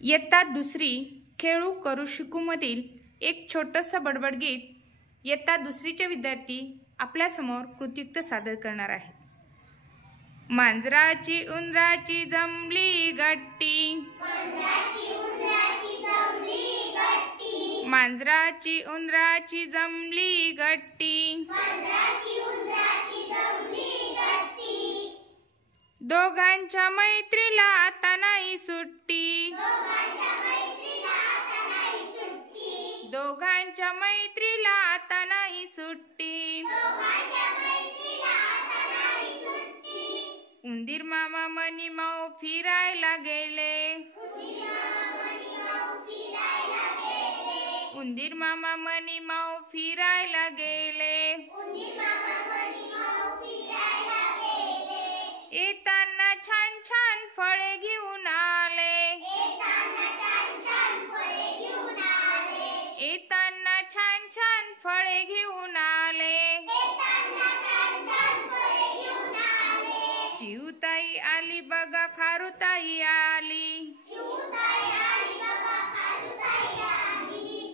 इयत्ता दुसरी खेळू करू शिकू मधील एक छोटंसं बडबड गीत इयत्ता दुसरीचे विद्यार्थी आपल्या समोर कृतियुक्त सादर करणार आहे। मांजराची उंदराची जमली गट्टी, मांजराची उंदराची जमली गट्टी, दोघांच्या मैत्रीला आता नाही सुट्टी, दोघांच्या मैत्रीला आता नाही सुट्टी। उंदीर मामा मनी माऊ फिरायला गेले, उंदीर मामा मनी माऊ फिरायला गेले, येताना छान छान फळे घेऊन आले, येताना छान छान फळे घेऊन आले। चिऊताई आली बघा खारुताई आली,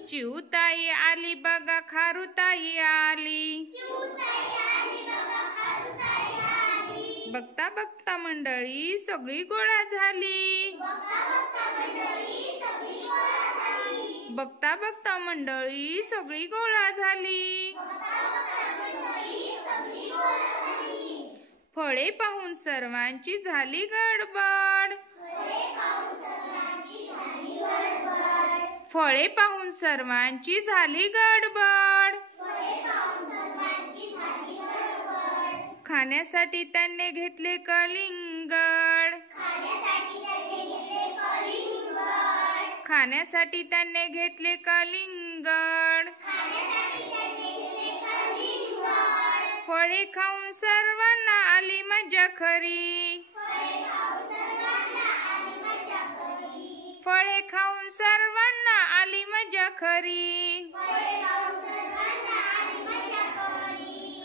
चिऊताई आली बघा खारुताई आली। बघता बघता मंडळी सगळी गोळा झाली, बघता बघता मंडळी सगळी गोळा झाली। फळे पाहून सर्वांची झाली गडबड, फळे पाहून सर्वांची झाली गडबड। खाण्यासाठी त्यांनी घेतले कलिंगड, खाण्यासाठी त्यांनी घेतले कलिंगड। फळे खाऊन सर्वांना आली मजा खरी, फळे खाऊन सर्वांना आली मजा खरी।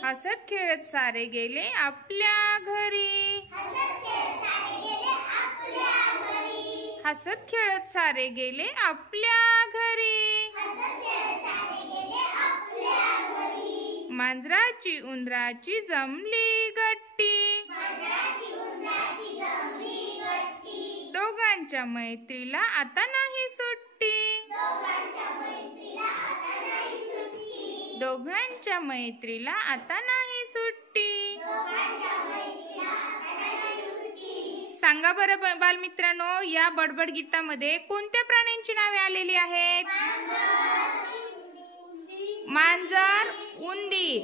हसत खेळत सारे गेले आपल्या घरी, हसत खेळत सारे गेले आपल्या घरी। मांजराची उंदराची जमली गट्टी, दोघांच्या मैत्रीला आता नाही सुट्टी, दोघांच्या मैत्रीला आता नाही सुट्टी। सांगा बरं बालमित्रांनो, या बडबड गीतामध्ये कोणत्या प्राण्यांची नावे आलेली आहेत? मांजर, उंदीर,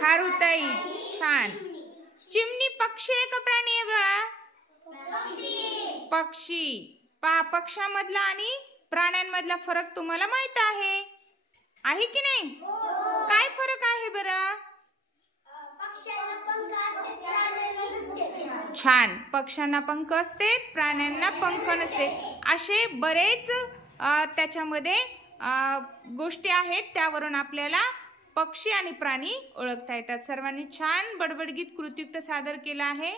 खारुताई, छान। चिमणी पक्षी आहे का प्राणी आहे बाळा? पक्षी। पहा, पक्ष्यामधला आणि प्राण्यांमधला फरक तुम्हाला माहित आहे की नाही? काय फरक आहे बरं? छान, पक्ष्यांना पंख असते, प्राण्यांना पंख नसते। असे बरेच त्याच्यामध्ये गोष्टी आहेत, त्यावरून आपल्याला पक्षी आणि प्राणी ओळखता येतात। सर्वांनी छान बडबड गीत कृतियुक्त सादर केला आहे।